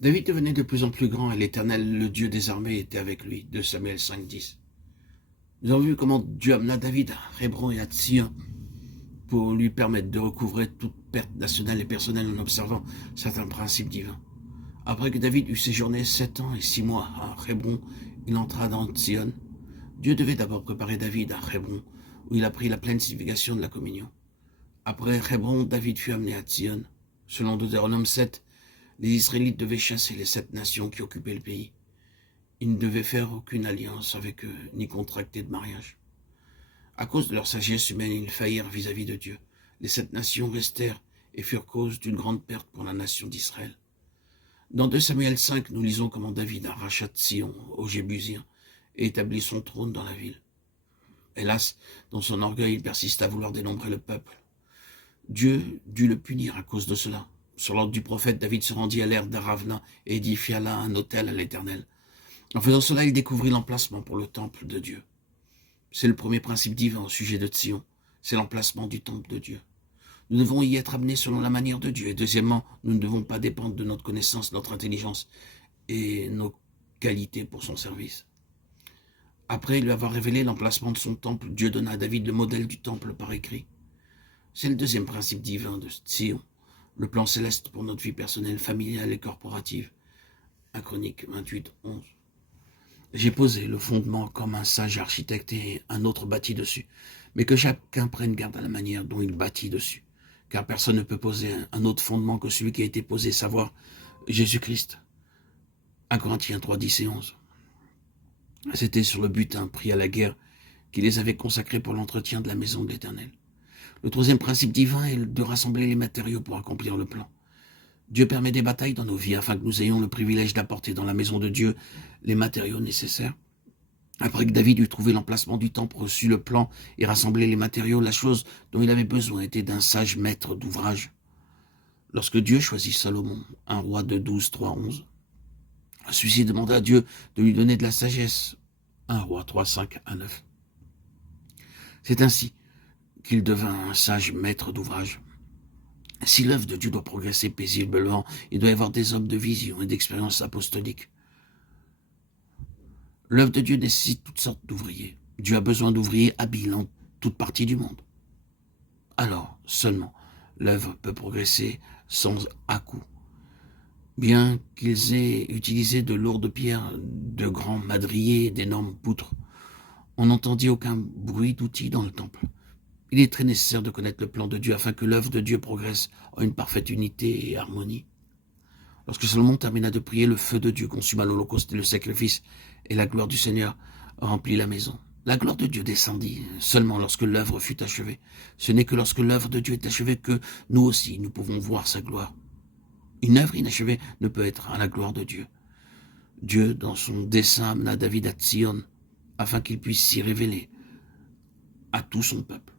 David devenait de plus en plus grand et l'Éternel, le Dieu des armées, était avec lui. 2 Samuel 5,10. Nous avons vu comment Dieu amena David à Hébron et à Sion pour lui permettre de recouvrer toute perte nationale et personnelle en observant certains principes divins. Après que David eut séjourné 7 ans et 6 mois à Hébron, il entra dans Sion. Dieu devait d'abord préparer David à Hébron, où il apprit la pleine signification de la communion. Après Hébron, David fut amené à Sion. Selon Deutéronome 7, les Israélites devaient chasser les 7 nations qui occupaient le pays. Ils ne devaient faire aucune alliance avec eux, ni contracter de mariage. À cause de leur sagesse humaine, ils faillirent vis-à-vis de Dieu. Les 7 nations restèrent et furent cause d'une grande perte pour la nation d'Israël. Dans 2 Samuel 5, nous lisons comment David arracha Sion aux Jébusiens et établit son trône dans la ville. Hélas, dans son orgueil, il persiste à vouloir dénombrer le peuple. Dieu dut le punir à cause de cela. Sur l'ordre du prophète, David se rendit à l'ère d'Aravna et édifia là un autel à l'Éternel. En faisant cela, il découvrit l'emplacement pour le temple de Dieu. C'est le premier principe divin au sujet de Sion, c'est l'emplacement du temple de Dieu. Nous devons y être amenés selon la manière de Dieu. Et deuxièmement, nous ne devons pas dépendre de notre connaissance, notre intelligence et nos qualités pour son service. Après lui avoir révélé l'emplacement de son temple, Dieu donna à David le modèle du temple par écrit. C'est le deuxième principe divin de Sion, le plan céleste pour notre vie personnelle, familiale et corporative. 1 Chroniques 28, 11. J'ai posé le fondement comme un sage architecte et un autre bâtit dessus, mais que chacun prenne garde à la manière dont il bâtit dessus, car personne ne peut poser un autre fondement que celui qui a été posé, savoir Jésus-Christ. 1 Corinthiens 3, 10 et 11. C'était sur le butin pris à la guerre qui les avait consacrés pour l'entretien de la maison de l'Éternel. Le troisième principe divin est de rassembler les matériaux pour accomplir le plan. Dieu permet des batailles dans nos vies afin que nous ayons le privilège d'apporter dans la maison de Dieu les matériaux nécessaires. Après que David eut trouvé l'emplacement du temple, reçu le plan et rassemblé les matériaux, la chose dont il avait besoin était d'un sage maître d'ouvrage. Lorsque Dieu choisit Salomon, un roi de 12, 3, 11, celui-ci demanda à Dieu de lui donner de la sagesse. 1 roi 3, 5 à 9. C'est ainsi qu'il devint un sage maître d'ouvrage. Si l'œuvre de Dieu doit progresser paisiblement, il doit y avoir des hommes de vision et d'expérience apostolique. L'œuvre de Dieu nécessite toutes sortes d'ouvriers. Dieu a besoin d'ouvriers habiles en toute partie du monde. Alors, seulement, l'œuvre peut progresser sans à-coups. Bien qu'ils aient utilisé de lourdes pierres, de grands madriers et d'énormes poutres, on n'entendit aucun bruit d'outils dans le temple. Il est très nécessaire de connaître le plan de Dieu afin que l'œuvre de Dieu progresse en une parfaite unité et harmonie. Lorsque Salomon termina de prier, le feu de Dieu consuma l'holocauste et le sacrifice, et la gloire du Seigneur remplit la maison. La gloire de Dieu descendit seulement lorsque l'œuvre fut achevée. Ce n'est que lorsque l'œuvre de Dieu est achevée que nous aussi, nous pouvons voir sa gloire. Une œuvre inachevée ne peut être à la gloire de Dieu. Dieu, dans son dessein, amena David à Sion, afin qu'il puisse s'y révéler à tout son peuple.